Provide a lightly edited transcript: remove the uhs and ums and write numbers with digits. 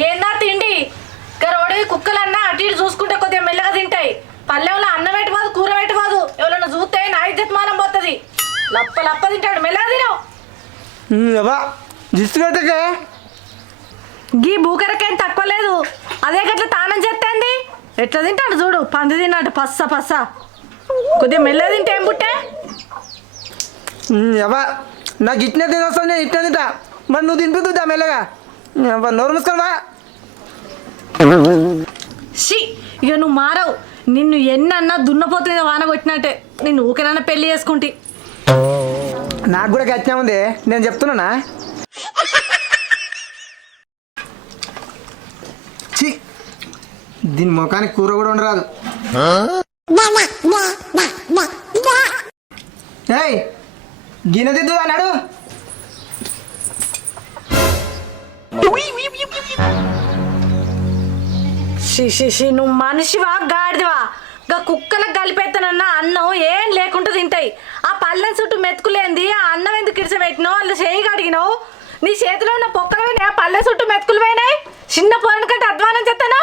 ఏనా తిండి రోడ్డు కుక్కలన్నా అటు ఇటు చూసుకుంటే కొద్దిగా మెల్లగా తింటాయి. పల్లెంలో అన్నం పెట్టబోదు, కూర పెట్టబోదు. ఎవరన్నా చూస్తే నా ఇజ్జత్ మానం పోతుంది. లప్ప లప్ప తింటాడు, మెల్లగా తినవు. గీ బూకరకేం తక్కువ లేదు. అదే గట్ల తానం చేస్తేంది. ఎట్లా తింటాడు చూడు, పంది తిన్నాడు పస్స పస్స. కొద్దిగా మెల్లగా తింటే ఏం పుట్టే. నాకు ఇట్నే తినొస్తాను, నేను ఇట్నే తింటా. మరి నువ్వు తినిపిద్దా మెల్లగా. నోరు మూసుకోవా. ఇక నువ్వు మారవు. నిన్ను ఎన్నన్నా దున్నపోతు మీద వాన కొట్టినట్టే. నిన్ను ఊరికేనన్నా పెళ్లి చేసుకుంటే. నాకు కూడా గట్టిగా ఉంది, నేను చెప్తున్నానా. దీని ముఖానికి కూర కూడా ఉండరాదు. ఏయ్ గిన్నె దిద్దు అన్నాడు. నువ్వు మనిషివా గాడిదివా? గా కుక్కలకు కలిపేస్తానన్నా అన్నం ఏం లేకుండా తింటాయి. ఆ పళ్ళెం చుట్టూ మెతుకులేంది. ఆ అన్నం ఎందుకు కిడిసబెట్టినావు? వాళ్ళు చేయి కడిగినావు. నీ చేతిలో ఉన్న పొక్కలు పోయినాయి, ఆ పళ్ళెం చుట్టూ మెతుకులు పోయినాయి. చిన్న పొరను కంటే అధ్వానం చెప్తాను.